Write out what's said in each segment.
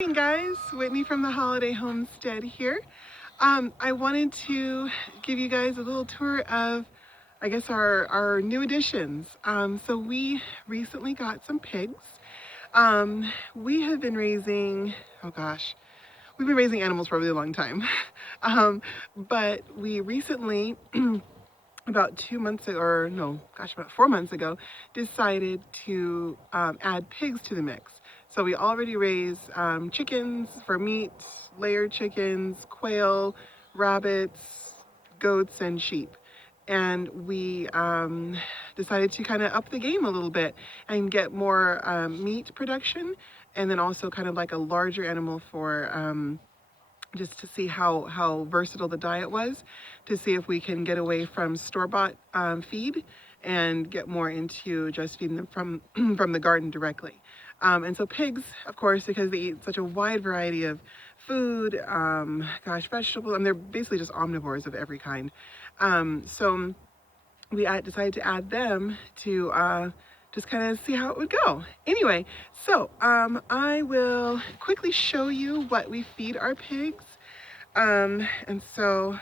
Hey guys, Whitney from the Holiday Homestead here. I wanted to give you guys a little tour of, I guess, our new additions. So we recently got some pigs. We have been raising, oh gosh, we've been raising animals for a really long time. But we recently, about 2 months ago, or no, gosh, about 4 months ago, decided to add pigs to the mix. So we already raise chickens for meat, layered chickens, quail, rabbits, goats, and sheep. And we decided to kind of up the game a little bit and get more meat production, and then also kind of like a larger animal for just to see how versatile the diet was, to see if we can get away from store-bought feed and get more into just feeding them from the garden directly. And so pigs, of course, because they eat such a wide variety of food, gosh, vegetables, and they're basically just omnivores of every kind. So we decided to add them to just kind of see how it would go. Anyway, so I will quickly show you what we feed our pigs. And so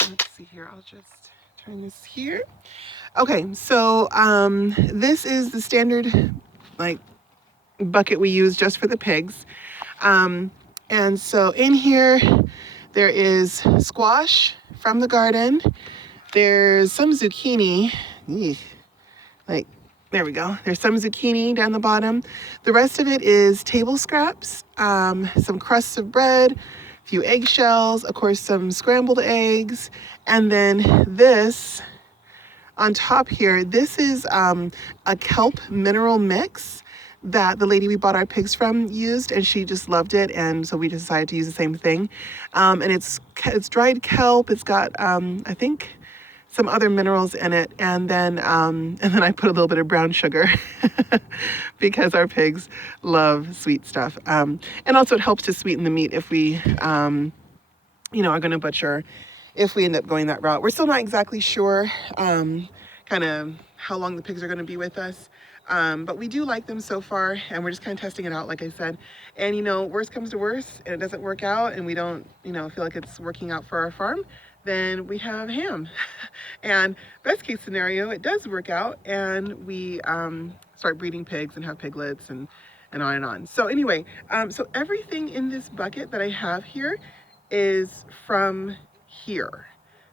let's see here, I'll just turn this here. Okay, so this is the standard like bucket we use just for the pigs. And so in here there is squash from the garden. There's some zucchini. Eesh. Like, there we go. There's some zucchini down the bottom. The rest of it is table scraps, some crusts of bread, a few eggshells, of course, some scrambled eggs. And then this on top here, this is a kelp mineral mix that the lady we bought our pigs from used, and she just loved it, and so we decided to use the same thing. And it's dried kelp. It's got I think some other minerals in it, and then I put a little bit of brown sugar because our pigs love sweet stuff. And also it helps to sweeten the meat if we are going to butcher, if we end up going that route. We're still not exactly sure kind of how long the pigs are going to be with us. But we do like them so far, and we're just kind of testing it out, like I said. And worst comes to worst, and it doesn't work out, and we don't, feel like it's working out for our farm, then we have ham. And best case scenario, it does work out, and we start breeding pigs and have piglets and on and on. So anyway, so everything in this bucket that I have here is from here.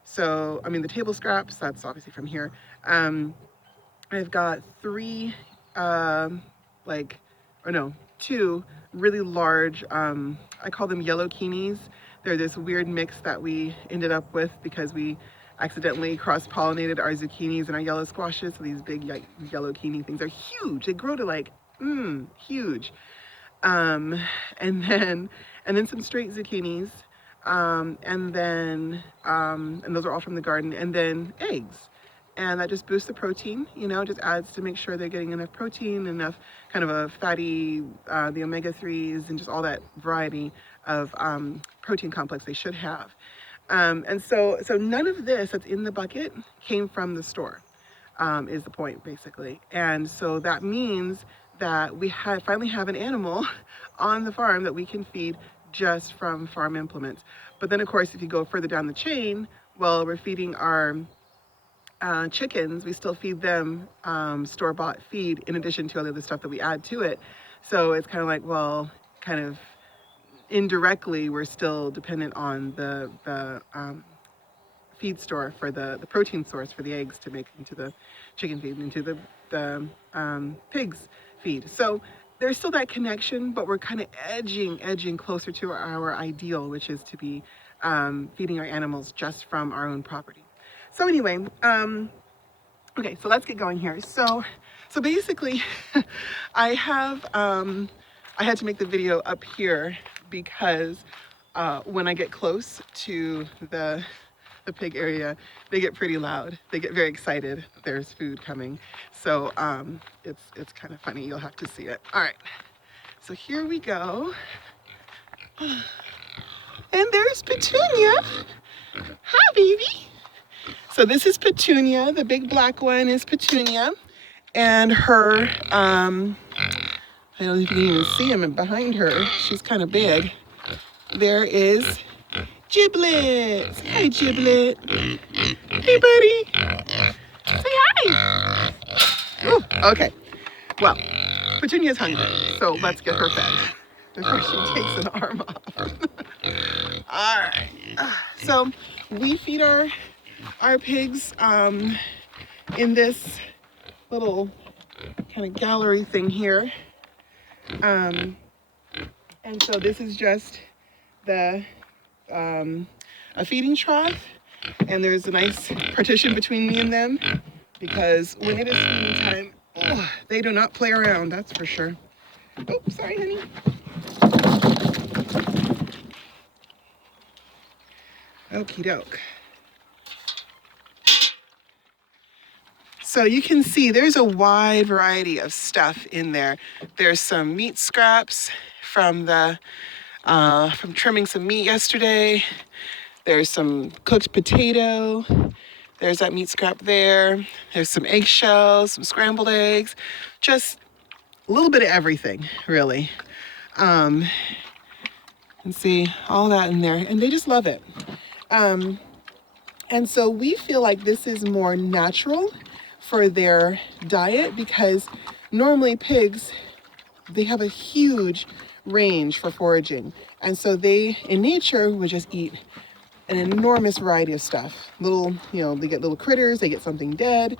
So, I mean, the table scraps, that's obviously from here. I've got two really large, I call them yellow keenies. They're this weird mix that we ended up with because we accidentally cross-pollinated our zucchinis and our yellow squashes. So these big yellow keeny things are huge. They grow to like, huge. And then some straight zucchinis. And those are all from the garden, and then eggs. And that just boosts the protein, just adds to make sure they're getting enough protein, enough kind of a fatty, the omega-3s, and just all that variety of protein complex they should have. And so none of this that's in the bucket came from the store, is the point, basically. And so that means that we finally have an animal on the farm that we can feed just from farm implements. But then, of course, if you go further down the chain, well, we're feeding our chickens, we still feed them store-bought feed in addition to all the other stuff that we add to it. So it's kind of like, well, kind of indirectly, we're still dependent on the feed store for the protein source for the eggs to make into the chicken feed and into the pigs feed. So there's still that connection, but we're kind of edging closer to our ideal, which is to be feeding our animals just from our own property. So anyway, okay, so let's get going here. So basically, I had to make the video up here because when I get close to the pig area, they get pretty loud. They get very excited that there's food coming. So it's kind of funny. You'll have to see it. All right, so here we go. And there's Petunia. Hi, baby. So this is Petunia. The big black one is Petunia. And her I don't know if you can even see him behind her. She's kind of big. There is Giblets. Hi, Giblet. Hey, buddy. Say hi. Ooh, okay. Well, Petunia's hungry, so let's get her fed before she takes an arm off. All right. So we feed our pigs in this little kind of gallery thing here. And so this is just the a feeding trough, and there's a nice partition between me and them because when it is feeding time, oh, they do not play around, that's for sure. Oh, sorry, honey. Okie doke. So you can see there's a wide variety of stuff in there. There's some meat scraps from from trimming some meat yesterday. There's some cooked potato. There's that meat scrap there. There's some eggshells, some scrambled eggs, just a little bit of everything, really. And see all that in there, and they just love it. And so we feel like this is more natural for their diet because normally pigs, they have a huge range for foraging. And so they, in nature, would just eat an enormous variety of stuff. Little, they get little critters, they get something dead.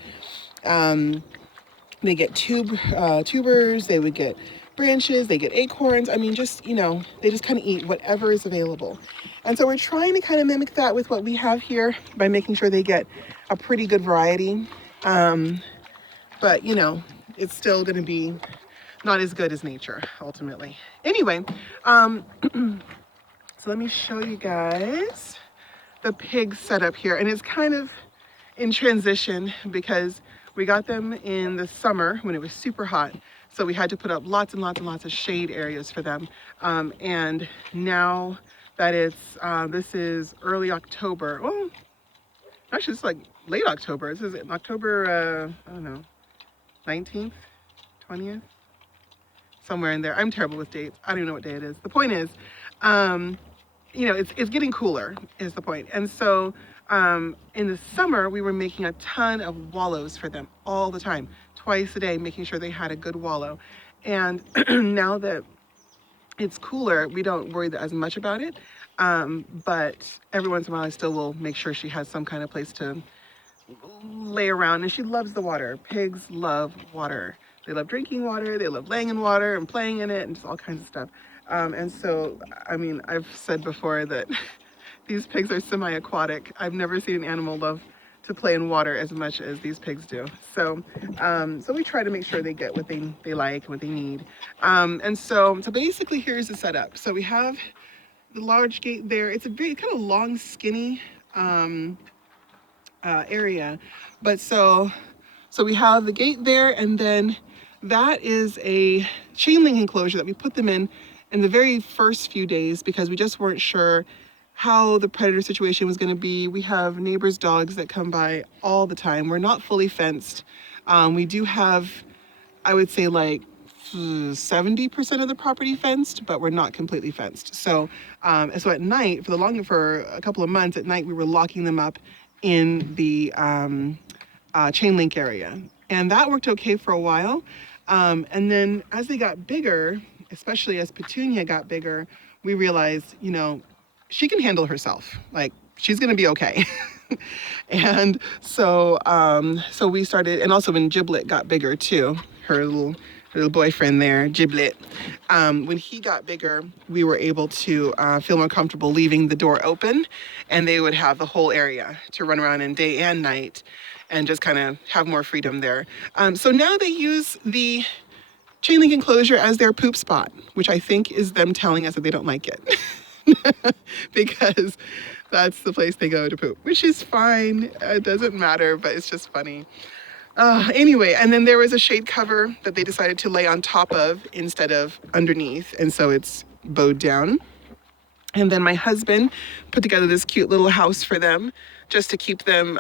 They get tubers, they would get branches, they get acorns. I mean, just, they just kind of eat whatever is available. And so we're trying to kind of mimic that with what we have here by making sure they get a pretty good variety. But, it's still going to be not as good as nature, ultimately. Anyway, so let me show you guys the pig setup here. And it's kind of in transition because we got them in the summer when it was super hot. So we had to put up lots and lots and lots of shade areas for them. And now that this is early October. Well, actually it's like late October. This is in October, I don't know, 19th, 20th, somewhere in there. I'm terrible with dates. I don't even know what day it is. The point is, it's getting cooler is the point. And so in the summer, we were making a ton of wallows for them all the time, twice a day, making sure they had a good wallow. And now that it's cooler, we don't worry as much about it. But every once in a while, I still will make sure she has some kind of place to lay around. And she loves the water. Pigs love water. They love drinking water. They love laying in water and playing in it and just all kinds of stuff. And so, I mean, I've said before that these pigs are semi-aquatic. I've never seen an animal love to play in water as much as these pigs do. So, so we try to make sure they get what they like, what they need. And so basically here's the setup. So we have the large gate there. It's a very kind of long, skinny area. But so we have the gate there, and then that is a chain link enclosure that we put them in the very first few days because we just weren't sure how the predator situation was going to be. We have neighbors' dogs that come by all the time. We're not fully fenced. We do have, I would say, like 70% of the property fenced, but we're not completely fenced. So, so at night, for a couple of months, at night we were locking them up in the chain link area, and that worked okay for a while. And then as they got bigger, especially as Petunia got bigger, we realized, she can handle herself. Like, she's gonna be okay. And so, so we started, and also when Giblet got bigger too, her little boyfriend there, Giblet, when he got bigger, we were able to feel more comfortable leaving the door open, and they would have the whole area to run around in day and night and just kind of have more freedom there. So now they use the chain link enclosure as their poop spot, which I think is them telling us that they don't like it. Because that's the place they go to poop, which is fine. It doesn't matter, but it's just funny. Anyway, and then there was a shade cover that they decided to lay on top of instead of underneath, and so it's bowed down. And then my husband put together this cute little house for them just to keep them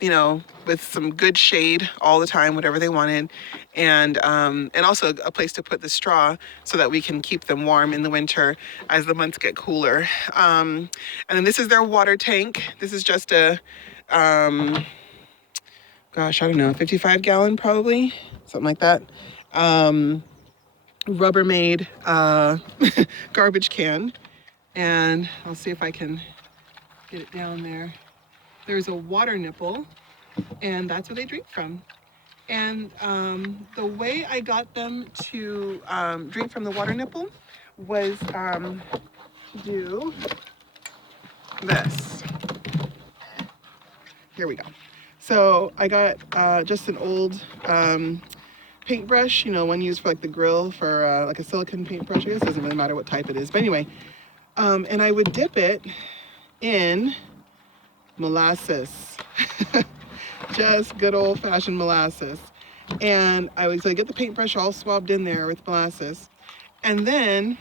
you know, with some good shade all the time, whatever they wanted, and also a place to put the straw so that we can keep them warm in the winter as the months get cooler. And then this is their water tank. This is just a, gosh, I don't know, 55 gallon probably, something like that. Rubbermaid garbage can, and I'll see if I can get it down there. There's a water nipple, and that's where they drink from. And the way I got them to drink from the water nipple was to do this. Here we go. So I got just an old paintbrush, you know, one used for like the grill for like a silicone paintbrush. I guess it doesn't really matter what type it is. But anyway, and I would dip it in molasses. Just good old-fashioned molasses. And I would get the paintbrush all swabbed in there with molasses. And then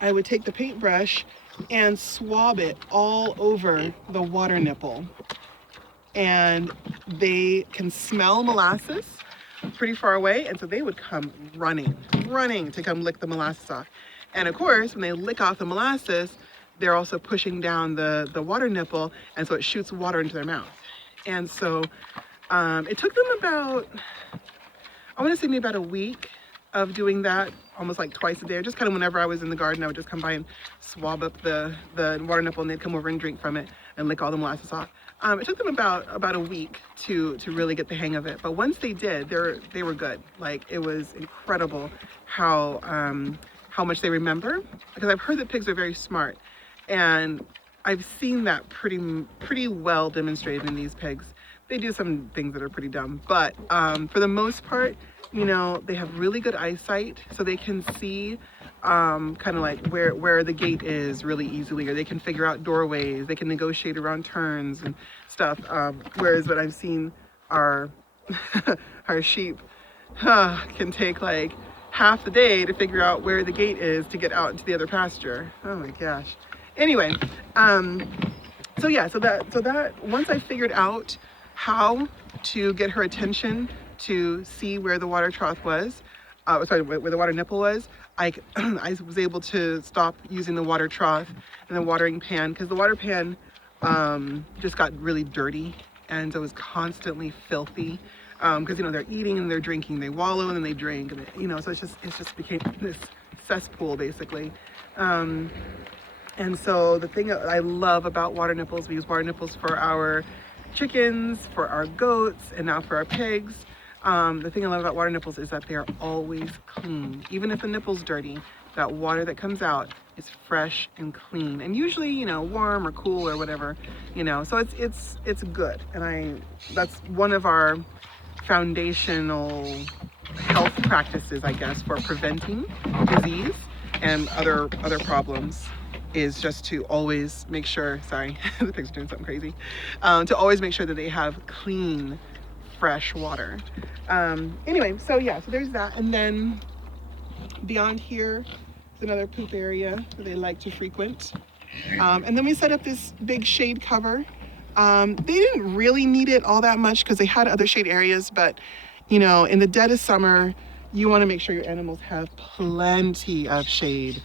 I would take the paintbrush and swab it all over the water nipple. And they can smell molasses pretty far away, and so they would come running to come lick the molasses off. And of course, when they lick off the molasses, they're also pushing down the water nipple, and so it shoots water into their mouth. And so it took them about, I want to say maybe about a week of doing that, almost like twice a day, or just kind of whenever I was in the garden, I would just come by and swab up the water nipple, and they'd come over and drink from it and lick all the molasses off. It took them about a week to really get the hang of it, but once they did, they were good. Like, it was incredible how much they remember, because I've heard that pigs are very smart, and I've seen that pretty well demonstrated in these pigs. They do some things that are pretty dumb, but for the most part, you know, they have really good eyesight, so they can see kind of like where the gate is really easily, or they can figure out doorways, they can negotiate around turns and stuff. Whereas what I've seen are our sheep can take like half the day to figure out where the gate is to get out into the other pasture. Oh my gosh. Anyway, so that once I figured out how to get her attention to see where the water trough was, where the water nipple was, I was able to stop using the water trough and the watering pan, because the water pan just got really dirty, and so it was constantly filthy, because you know, they're eating and they're drinking, they wallow and then they drink, and you know, so it just became this cesspool basically. And so the thing that I love about water nipples, we use water nipples for our chickens, for our goats, and now for our pigs. The thing I love about water nipples is that they are always clean. Even if the nipple's dirty, that water that comes out is fresh and clean, and usually, you know, warm or cool or whatever, you know. So it's good, and that's one of our foundational health practices, I guess, for preventing disease and other problems, is just to always make sure, sorry, the pigs are doing something crazy, to always make sure that they have clean, fresh water. Anyway, so yeah, so there's that. And then beyond here is another poop area that they like to frequent. And then we set up this big shade cover. They didn't really need it all that much because they had other shade areas, but you know, in the dead of summer, you want to make sure your animals have plenty of shade.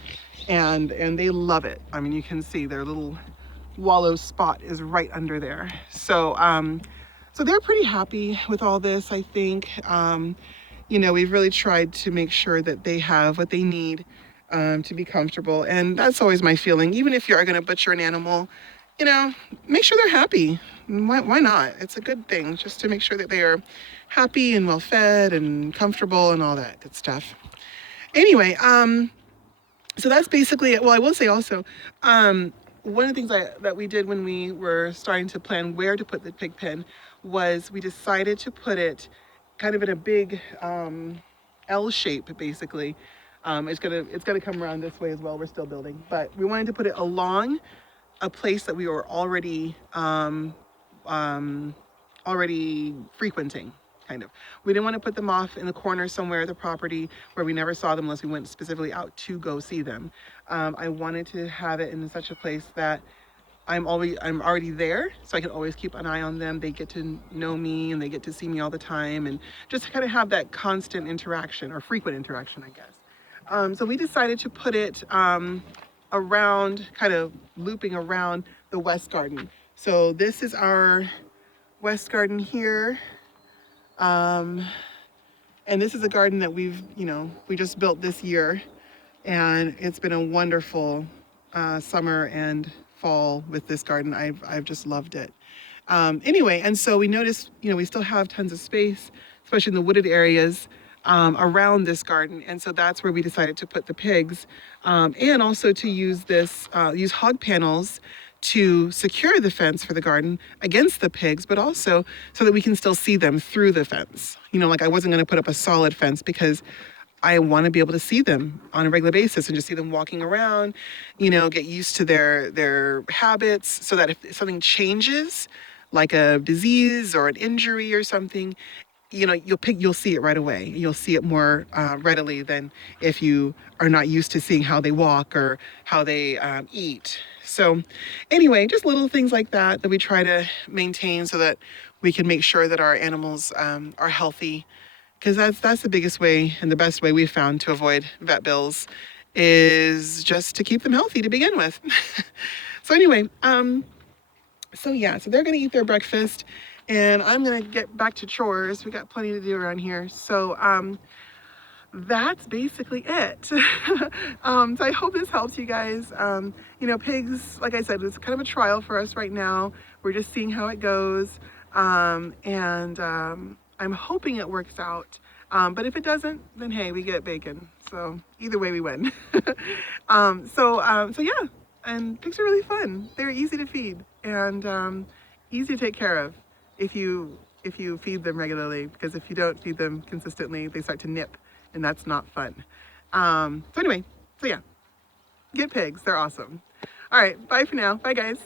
And they love it. I mean, you can see their little wallow spot is right under there. So so they're pretty happy with all this, I think. You know, we've really tried to make sure that they have what they need to be comfortable, and that's always my feeling. Even if you are going to butcher an animal, you know, make sure they're happy. Why not? It's a good thing, just to make sure that they are happy and well fed and comfortable and all that good stuff. Anyway, so that's basically it. Well, I will say also, one of the things that we did when we were starting to plan where to put the pig pen was we decided to put it kind of in a big L shape, basically. It's gonna come around this way as well. We're still building, but we wanted to put it along a place that we were already frequenting. Kind of. We didn't want to put them off in the corner somewhere of the property where we never saw them unless we went specifically out to go see them. I wanted to have it in such a place that I'm already there, so I can always keep an eye on them. They get to know me and they get to see me all the time, and just kind of have that constant interaction or frequent interaction, I guess. So we decided to put it around, kind of looping around the west garden. So this is our west garden here. Um, and this is a garden that we just built this year, and it's been a wonderful summer and fall with this garden. I've just loved it. Anyway, and so we noticed, we still have tons of space, especially in the wooded areas around this garden, and so that's where we decided to put the pigs, and also to use hog panels to secure the fence for the garden against the pigs, but also so that we can still see them through the fence. Like I wasn't going to put up a solid fence because I want to be able to see them on a regular basis and just see them walking around, get used to their habits, so that if something changes, like a disease or an injury or something, you'll see it right away. You'll see it more readily than if you are not used to seeing how they walk or how they eat. So anyway, just little things like that we try to maintain so that we can make sure that our animals are healthy, because that's the biggest way and the best way we've found to avoid vet bills is just to keep them healthy to begin with. So anyway, so they're gonna eat their breakfast, and I'm gonna get back to chores. We got plenty to do around here. So that's basically it. So I hope this helps you guys. Pigs, like I said, it's kind of a trial for us right now. We're just seeing how it goes. And I'm hoping it works out. But if it doesn't, then hey, we get bacon. So either way we win. So yeah, and pigs are really fun. They're easy to feed and easy to take care of if you feed them regularly, because if you don't feed them consistently, they start to nip, and that's not fun. So yeah, get pigs. They're awesome. All right, bye for now. Bye guys.